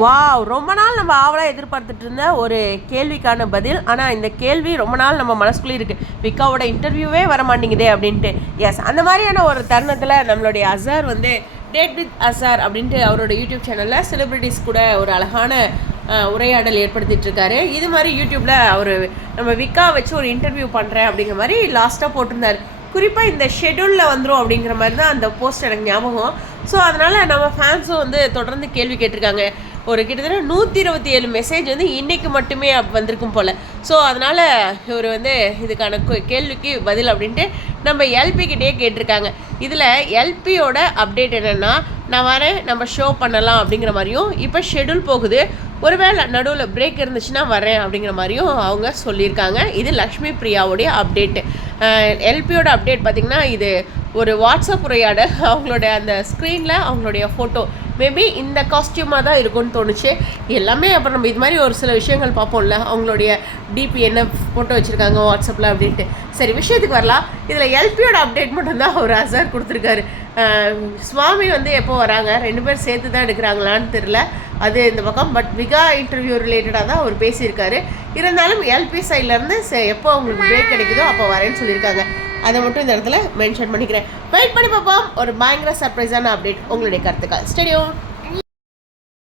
Wow! ரொம்ப நாள் நம்ம ஆவலா எதிர்பார்த்துட்டு இருந்த ஒரு கேள்விக்கான பதில். ஆனா, இந்த கேள்வி ரொம்ப நாள் நம்ம மனசுக்குள்ளயே இருக்கு. விக்காவோட இன்டர்வியூவே வரமாட்டேங்குதே அப்படின்ட்டு. எஸ், அந்த மாதிரியான ஒரு தருணத்தில நம்மளுடைய அசார் வந்து டேட் வித் அசார் அப்படின்ட்டு அவரோட யூடியூப் சேனலில் செலிபிரிட்டிஸ் கூட ஒரு அழகான உரையாடல் ஏற்படுத்திட்டு இருக்காரு. இது மாதிரி யூடியூப்பில் அவர் நம்ம விக்கா வச்சு ஒரு இன்டர்வியூ பண்ணுறேன் அப்படிங்கிற மாதிரி லாஸ்ட்டாக போட்டிருந்தார். குறிப்பாக இந்த ஷெடியூலில் வந்துடும் அப்படிங்கிற மாதிரி தான் அந்த போஸ்ட் எனக்கு ஞாபகம். ஸோ அதனால் நம்ம ஃபேன்ஸும் வந்து தொடர்ந்து கேள்வி கேட்டிருக்காங்க. ஒரு கிட்டத்தட்ட 127 மெசேஜ் வந்து இன்றைக்கு மட்டுமே வந்திருக்கும் போல். ஸோ அதனால் இவர் வந்து இதுக்கான கேள்விக்கு பதில் அப்படின்ட்டு நம்ம எல்பிக்கிட்டே கேட்டிருக்காங்க. இதில் எல்பியோட அப்டேட் என்னென்னா, நான் வரேன், நம்ம ஷோ பண்ணலாம் அப்படிங்கிற மாதிரியும், இப்போ ஷெடியூல் போகுது, ஒருவேளை நடுவில் பிரேக் இருந்துச்சுன்னா வரேன் அப்படிங்கிற மாதிரியும் அவங்க சொல்லியிருக்காங்க. இது லக்ஷ்மி பிரியாவுடைய அப்டேட்டு. எல்பியோட அப்டேட் பார்த்திங்கன்னா, இது ஒரு வாட்ஸ்அப் உரையாடல். அவங்களோட அந்த ஸ்க்ரீனில் அவங்களுடைய ஃபோட்டோ மேபி இந்த காஸ்டியூமாக தான் இருக்கும்னு தோணுச்சு. எல்லாமே அப்புறம் நம்ம இது மாதிரி ஒரு சில விஷயங்கள் பார்ப்போம்ல, அவங்களுடைய டிபி என்ன ஃபோட்டோ வச்சுருக்காங்க வாட்ஸ்அப்பில் அப்படின்ட்டு. சரி, விஷயத்துக்கு வரலாம். இதில் எல்பியோட அப்டேட் மட்டும்தான் ஒரு அசார் கொடுத்துருக்காரு. சுவாமி வந்து எப்போ வராங்க, 2 பேர் சேர்த்து தான் எடுக்கிறாங்களான்னு தெரில, அது இந்த பக்கம். பட் விகா இன்டர்வியூ ரிலேட்டடாக தான் அவர் பேசியிருக்காரு. இருந்தாலும் எல்பி சைட்லேருந்து எப்போ அவங்களுக்கு பிரேக் கிடைக்குதோ அப்போ வரேன்னு சொல்லியிருக்காங்க. அதை மட்டும் இந்த இடத்துல மென்ஷன் பண்ணிக்கிறேன். வெயிட் பண்ணி பார்ப்போம். ஒரு பயங்கர சர்ப்ரைஸான அப்டேட். உங்களுடைய கருத்துக்கள் ஸ்டேடியம்.